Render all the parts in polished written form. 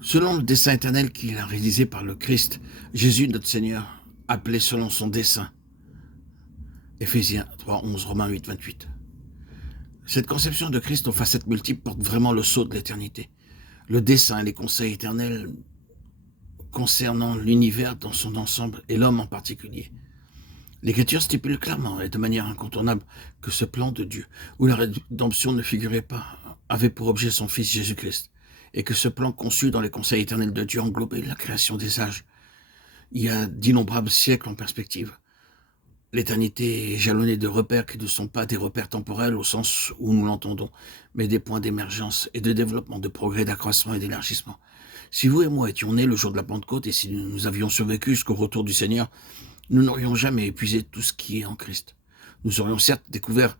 Selon le dessein éternel qu'il a réalisé par le Christ, Jésus, notre Seigneur, appelé selon son dessein. Éphésiens 3, 11, Romains 8, 28. Cette conception de Christ aux facettes multiples porte vraiment le sceau de l'éternité. Le dessein et les conseils éternels concernant l'univers dans son ensemble et l'homme en particulier. L'Écriture stipule clairement et de manière incontournable que ce plan de Dieu, où la rédemption ne figurait pas, avait pour objet son Fils Jésus-Christ, et que ce plan conçu dans les conseils éternels de Dieu englobait la création des âges. Il y a d'innombrables siècles en perspective. L'éternité est jalonnée de repères qui ne sont pas des repères temporels au sens où nous l'entendons, mais des points d'émergence et de développement, de progrès, d'accroissement et d'élargissement. Si vous et moi étions nés le jour de la Pentecôte et si nous avions survécu jusqu'au retour du Seigneur, nous n'aurions jamais épuisé tout ce qui est en Christ. Nous aurions certes découvert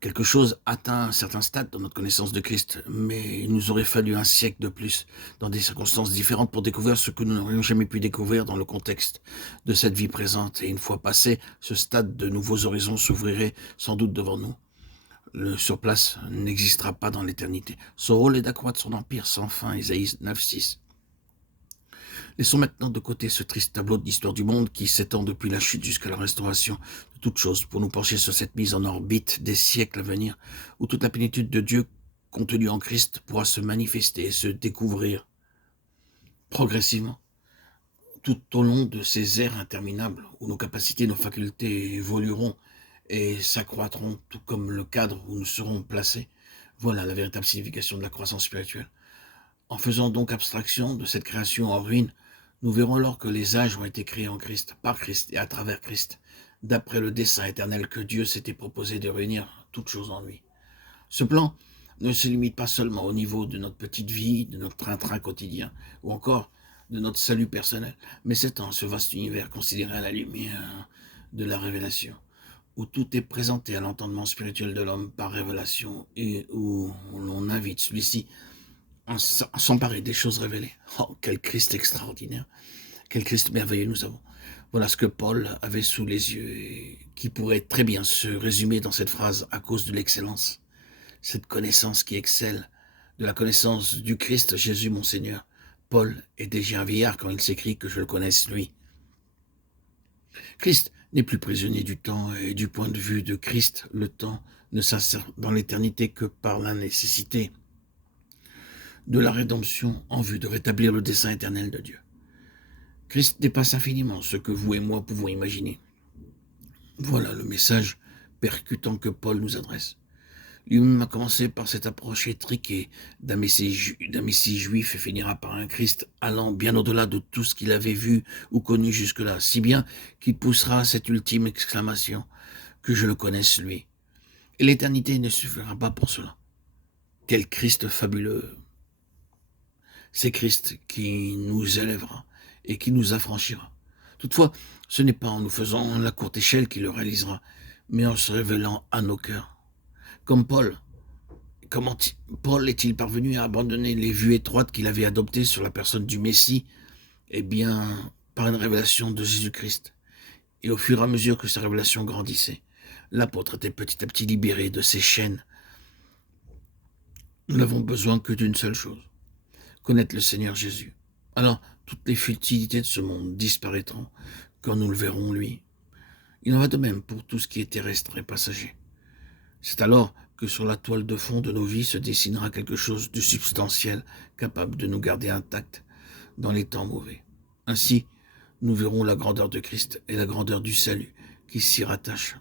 quelque chose atteint un certain stade dans notre connaissance de Christ, mais il nous aurait fallu un siècle de plus, dans des circonstances différentes, pour découvrir ce que nous n'aurions jamais pu découvrir dans le contexte de cette vie présente. Et une fois passé, ce stade, de nouveaux horizons s'ouvrirait sans doute devant nous. Le surplace n'existera pas dans l'éternité. Son rôle est d'accroître son empire sans fin, Isaïe 9, 6. Laissons maintenant de côté ce triste tableau de l'histoire du monde qui s'étend depuis la chute jusqu'à la restauration de toutes choses pour nous pencher sur cette mise en orbite des siècles à venir où toute la plénitude de Dieu contenue en Christ pourra se manifester et se découvrir progressivement tout au long de ces ères interminables où nos capacités, nos facultés évolueront et s'accroîtront tout comme le cadre où nous serons placés. Voilà la véritable signification de la croissance spirituelle. En faisant donc abstraction de cette création en ruine, nous verrons alors que les âges ont été créés en Christ, par Christ et à travers Christ, d'après le dessein éternel que Dieu s'était proposé de réunir toutes choses en lui. Ce plan ne se limite pas seulement au niveau de notre petite vie, de notre train-train quotidien, ou encore de notre salut personnel, mais s'étend ce vaste univers considéré à la lumière de la révélation, où tout est présenté à l'entendement spirituel de l'homme par révélation et où l'on invite celui-ci à s'emparer des choses révélées. Oh, quel Christ extraordinaire, quel Christ merveilleux nous avons. Voilà ce que Paul avait sous les yeux et qui pourrait très bien se résumer dans cette phrase à cause de l'excellence. Cette connaissance qui excelle, de la connaissance du Christ Jésus mon Seigneur. Paul est déjà un vieillard quand il s'écrit que je le connaisse lui. Christ n'est plus prisonnier du temps et du point de vue de Christ, le temps ne s'insère dans l'éternité que par la nécessité de la rédemption en vue de rétablir le dessein éternel de Dieu. Christ dépasse infiniment ce que vous et moi pouvons imaginer. Voilà le message percutant que Paul nous adresse. Lui-même a commencé par cette approche étriquée d'un messie juif et finira par un Christ allant bien au-delà de tout ce qu'il avait vu ou connu jusque-là, si bien qu'il poussera cette ultime exclamation, que je le connaisse lui. Et l'éternité ne suffira pas pour cela. Quel Christ fabuleux! C'est Christ qui nous élèvera et qui nous affranchira. Toutefois, ce n'est pas en nous faisant la courte échelle qu'il le réalisera, mais en se révélant à nos cœurs. Comme Paul, comment Paul est-il parvenu à abandonner les vues étroites qu'il avait adoptées sur la personne du Messie? Eh bien, par une révélation de Jésus-Christ. Et au fur et à mesure que sa révélation grandissait, l'apôtre était petit à petit libéré de ses chaînes. Nous n'avons besoin que d'une seule chose, connaître le Seigneur Jésus. Alors, toutes les futilités de ce monde disparaîtront quand nous le verrons lui. Il en va de même pour tout ce qui est terrestre et passager. C'est alors que sur la toile de fond de nos vies se dessinera quelque chose de substantiel, capable de nous garder intacts dans les temps mauvais. Ainsi, nous verrons la grandeur de Christ et la grandeur du salut qui s'y rattachent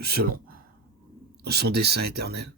selon son dessein éternel.